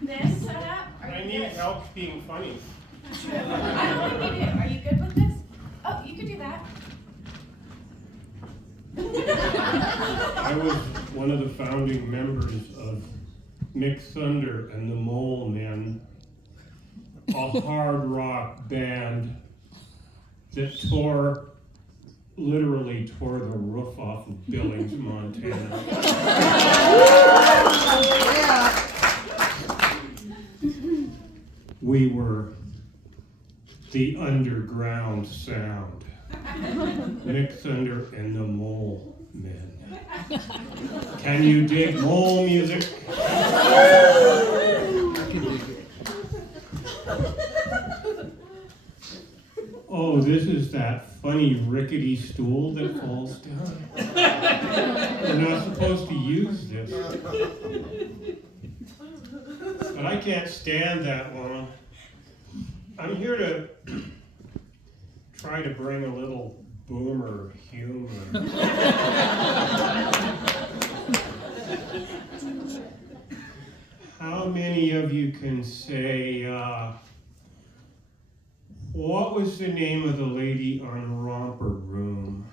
This setup? I need help being funny. I don't think you do. Are you good with this? Oh, you can do that. I was one of the founding members of Mick Thunder and the Mole Men, a hard rock band that literally tore the roof off of Billings, Montana. We were the underground sound. Mick Thunder and the Mole Men. Can you dig mole music? Oh, this is that funny rickety stool that falls down. We're not supposed to use this. But I can't stand that long. I'm here to try to bring a little boomer humor. How many of you can say, what was the name of the lady on Romper Room?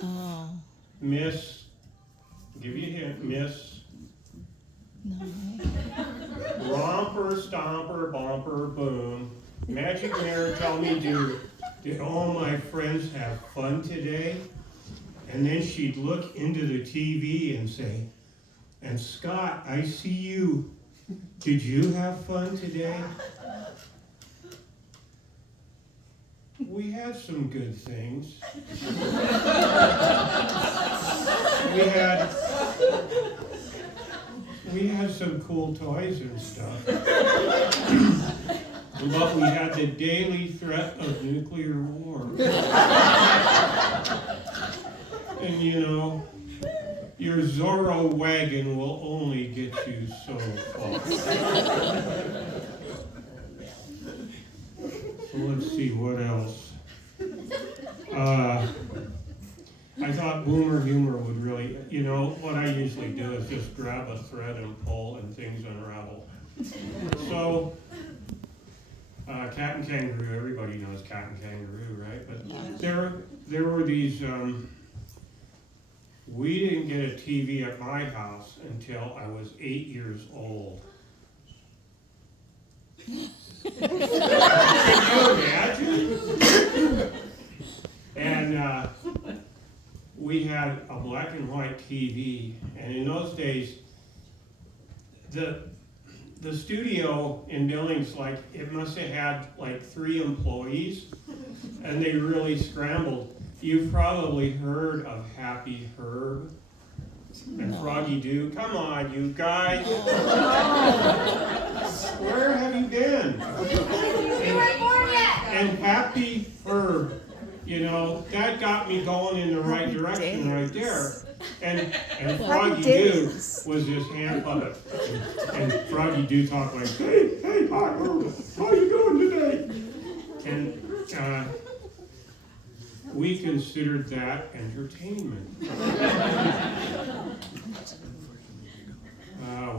Oh. Miss, I'll give you a hint, Miss. No. Romper, Stomper, Bomper, Boom. Magic Mirror, tell me, did all my friends have fun today? And then she'd look into the TV and say, and Scott, I see you. Did you have fun today? We had some good things. We had some cool toys and stuff. But we had the daily threat of nuclear war. And you know, your Zorro wagon will only get you so far. So let's see, what else? I thought boomer humor would really, you know, what I usually do is just grab a thread and pull and things unravel. So, Cat and Kangaroo, everybody knows Cat and Kangaroo, right? But there were these, we didn't get a TV at my house until I was 8 years old. Can you imagine? And we had a black and white TV, and in those days, the studio in Billings, like, it must have had like 3 employees, and they really scrambled. You've probably heard of Happy Herb and Froggy Doo. Come on, you guys. Where have you been? And Happy Herb, you know, that got me going in the right direction right there. And Froggy Doo was this hand puppet. And Froggy Doo talked like, hey, hi, Herb, how you doing today? And we considered that entertainment.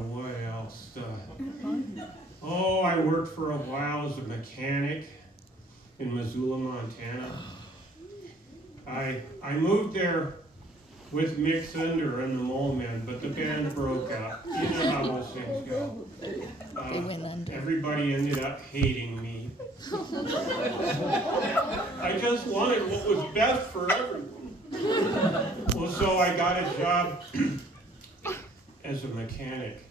What else? I worked for a while as a mechanic in Missoula, Montana. I moved there with Mick Thunder and the Mole Men, but the band broke up. You know how those things go. They went under. Everybody ended up hating me. I just wanted what was best for everyone. Well, so I got a job as a mechanic.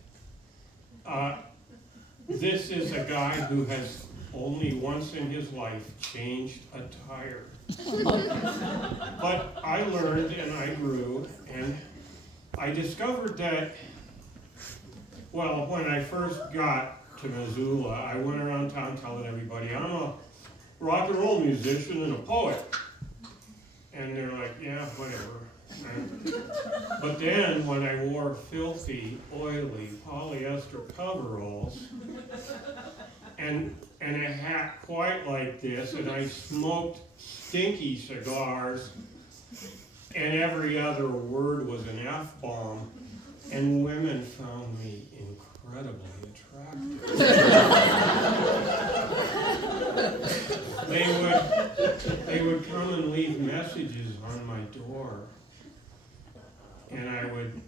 This is a guy who has only once in his life changed a tire. But I learned and I grew, and I discovered that, well, when I first got to Missoula, I went around town telling everybody, I'm a rock and roll musician and a poet. And they're like, yeah, whatever. But then when I wore filthy, oily polyester coveralls and a hat quite like this, and I smoked stinky cigars, and every other word was an F-bomb, and women found me incredibly attractive. They would come and leave messages on my door, and I would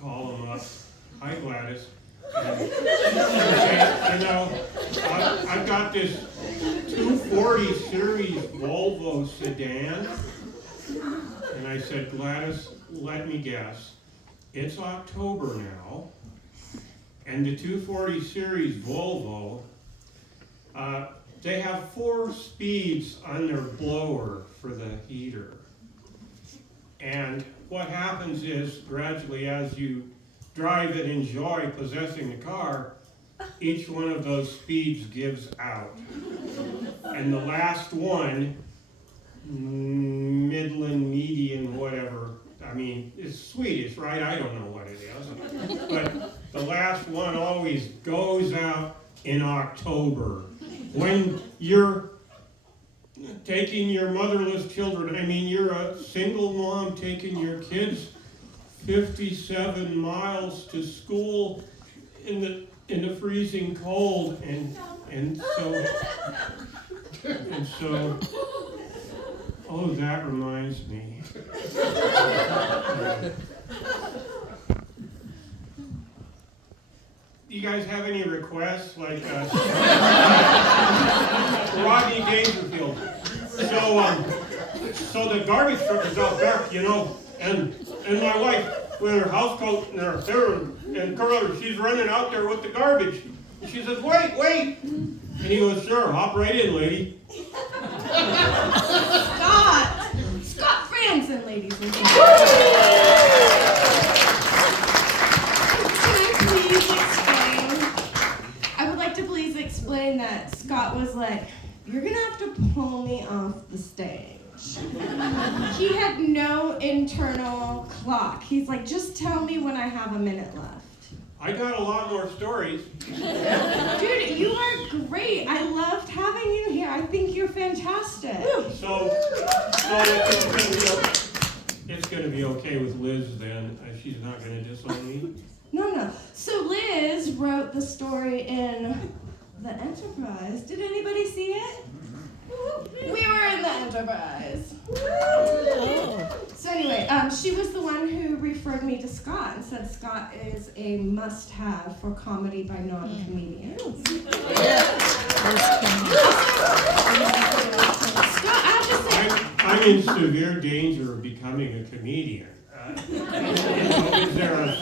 call them up. Hi, Gladys. And say, you know, I've got this 240 series Volvo sedan, and I said, Gladys, let me guess. It's October now, and the 240 series Volvo, they have 4 speeds on their blower for the heater. And what happens is, gradually as you drive and enjoy possessing the car, each one of those speeds gives out. And the last one, Midland, median, whatever, I mean, it's Swedish, right? I don't know what it is. But the last one always goes out in October. When you're taking your motherless children, I mean, you're a single mom taking your kids 57 miles to school in the freezing cold, and so oh, that reminds me. You guys have any requests, like Rodney Dangerfield? So the garbage truck is out back, you know, and my wife with her house coat and her hair and curler, she's running out there with the garbage. And she says, wait. And he goes, sure, hop right in, lady. Scott Franzen, ladies and gentlemen. I would like to please explain that Scott was like, you're gonna have to pull me off the stage. He had no internal clock. He's like, just tell me when I have a minute left. I got a lot more stories. Dude, you are great. I loved having you here. I think you're fantastic. So it's gonna be okay with Liz then. She's not gonna disown me. No. So Liz wrote the story in the Enterprise. Did anybody see it? We were in the Enterprise. So anyway, she was the one who referred me to Scott and said Scott is a must-have for comedy by non-comedians. Scott, I have to say, I'm in severe danger of becoming a comedian. Is there a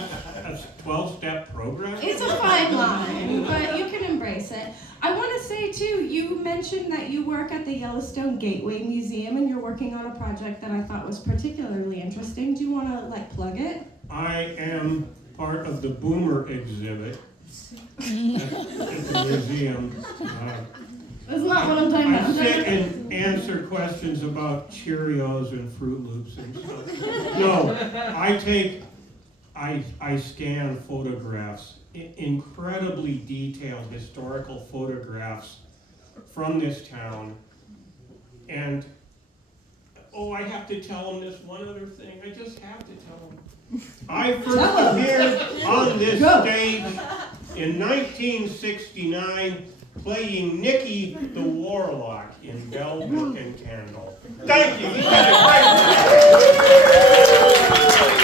12-step program? it's a fine line, but you can embrace it. I want to say, too, you mentioned that you work at the Yellowstone Gateway Museum and you're working on a project that I thought was particularly interesting. Do you want to, plug it? I am part of the Boomer exhibit at the museum. That's not what I'm talking I about. sit and answer questions about Cheerios and Fruit Loops and stuff. No, I scan photographs, incredibly detailed historical photographs from this town. And, I have to tell them this one other thing. I just have to tell them. I first appeared on this stage in 1969 playing Nicky the Warlock in Bell, Book, and Candle. Thank you. This is a great